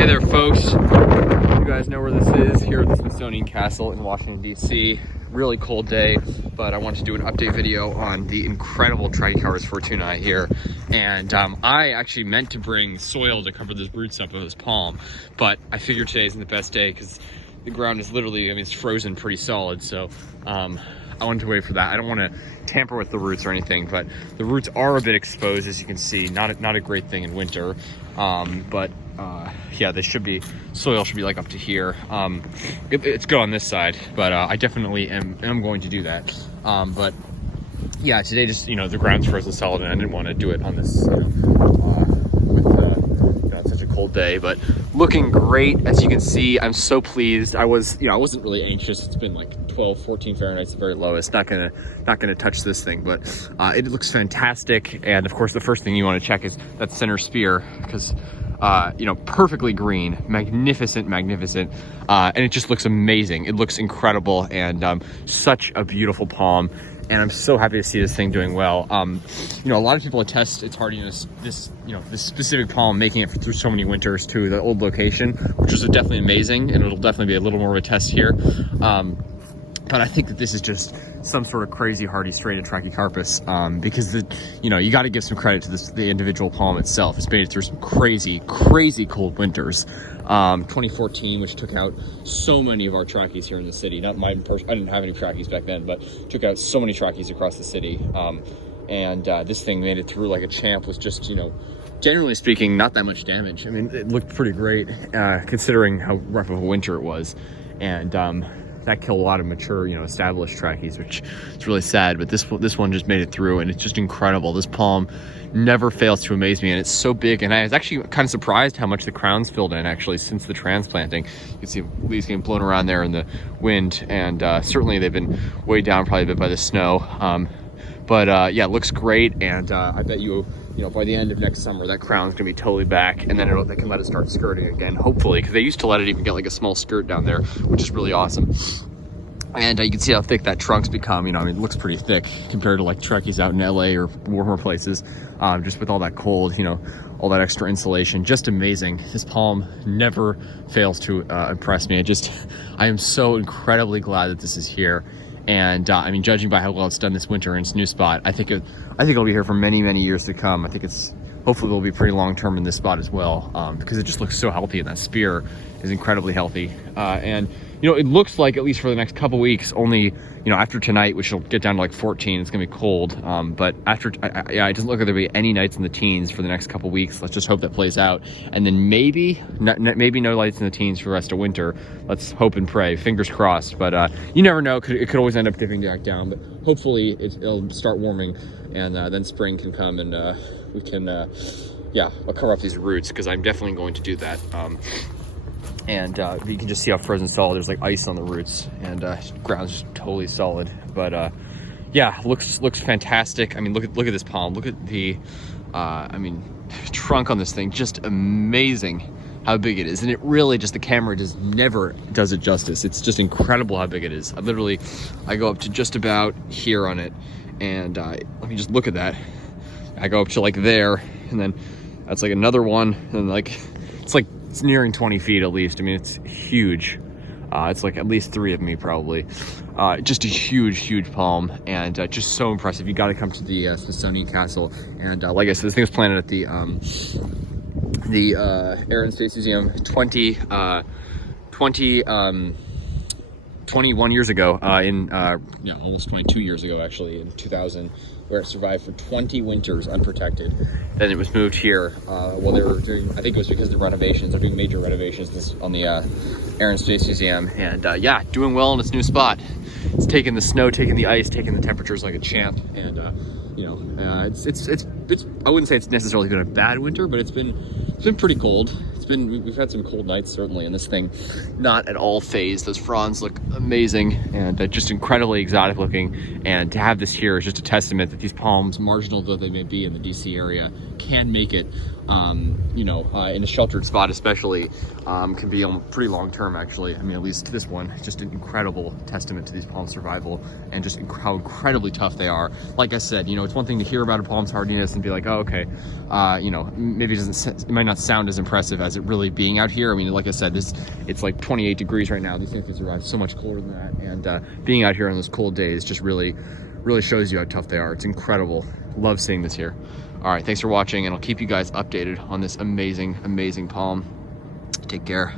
Hey there, folks. You guys know where this is, here at the Smithsonian Castle in Washington, D.C. Really cold day, but I wanted to do an update video on the incredible Trachycarpus fortunei here. And I actually meant to bring soil to cover this roots up of this palm, but I figured today isn't the best day because the ground is literally, I mean, it's frozen pretty solid. So I wanted to wait for that. I don't want to tamper with the roots or anything, but the roots are a bit exposed, as you can see. Not a great thing in winter, yeah, they should be, soil should be like up to here. It's good on this side, but I definitely am going to do that. But yeah, today just, you know, the ground's frozen solid and I didn't want to do it on this, with such a cold day, but looking great. As you can see, I'm so pleased. I wasn't really anxious. It's been like 12, 14 Fahrenheit's the very lowest. Not gonna touch this thing, but it looks fantastic. And of course, the first thing you want to check is that center spear, because you know, perfectly green, magnificent, and it just looks amazing. It looks incredible, and such a beautiful palm. And I'm so happy to see this thing doing well. You know, a lot of people attest its hardiness, this specific palm, making it through so many winters to the old location, which was definitely amazing, and it'll definitely be a little more of a test here. But I think that this is just some sort of crazy hardy strain of Trachycarpus, because you got to give some credit to the individual palm itself. It's made it through some crazy cold winters. 2014, which took out so many of our trachys here in the city. Not mine personally, I didn't have any trachys back then, but took out so many trachys across the city. This thing made it through like a champ with just, generally speaking, not that much damage. I mean, it looked pretty great, considering how rough of a winter it was. And that killed a lot of mature, established trachys, which is really sad. But this one just made it through, and it's just incredible. This palm never fails to amaze me, and it's so big. And I was actually kind of surprised how much the crown's filled in actually since the transplanting. You can see leaves getting blown around there in the wind, and certainly they've been weighed down probably a bit by the snow. Yeah, it looks great, and I bet you by the end of next summer, that crown's gonna be totally back, and then they can let it start skirting again, hopefully, because they used to let it even get like a small skirt down there, which is really awesome. And you can see how thick that trunk's become. I mean, it looks pretty thick compared to like trachys out in LA or warmer places, just with all that cold, all that extra insulation. Just amazing. This palm never fails to impress me. I am so incredibly glad that this is here. And I mean, judging by how well it's done this winter in its new spot, I think it'll be here for many years to come. I think hopefully it'll be pretty long term in this spot as well, because it just looks so healthy, and that spear is incredibly healthy. And it looks like, at least for the next couple weeks, only after tonight, which will get down to like 14, it's gonna be cold. But after, it doesn't look like there'll be any nights in the teens for the next couple weeks. Let's just hope that plays out, and then maybe no lights in the teens for the rest of winter. Let's hope and pray, fingers crossed. But you never know; it could always end up dipping back down. But hopefully it'll start warming, and then spring can come, and we can I'll cover up these roots, because I'm definitely going to do that. And you can just see how frozen solid. There's like ice on the roots, and ground's just totally solid. But yeah, looks fantastic. I mean, look at this palm. Look at the trunk on this thing. Just amazing how big it is. And it really just, the camera just never does it justice. It's just incredible how big it is. I go up to just about here on it, and let me just look at that. I go up to like there, and then that's like another one, and it's nearing 20 feet at least. I mean, it's huge. It's like at least 3 of me probably. Just a huge palm, and just so impressive. You got to come to the Smithsonian Castle. And like I said, this thing was planted at the Air and Space Museum 21 years ago, almost 22 years ago actually, in 2000, where it survived for 20 winters unprotected. Then it was moved here while they were doing, I think it was because of the renovations. They're doing major renovations on the Air and Space Museum, and doing well in its new spot. It's taking the snow, taking the ice, taking the temperatures like a champ, and it's I wouldn't say it's necessarily been a bad winter, but it's been pretty cold. We've had some cold nights certainly, and this thing not at all phased. Those fronds look amazing, and just incredibly exotic looking. And to have this here is just a testament that these palms, marginal though they may be in the DC area, can make it in a sheltered spot especially, can be pretty long term actually. I mean, at least this one, just an incredible testament to these palm survival, and just how incredibly tough they are. Like I said, it's one thing to hear about a palm's hardiness and be like, oh, okay, you know, maybe it might not sound as impressive as it really being out here. I mean, like I said, it's like 28 degrees right now. These things can survive so much colder than that, and being out here on those cold days just really shows you how tough they are. It's incredible. Love seeing this here. All right, thanks for watching, and I'll keep you guys updated on this amazing palm. Take care.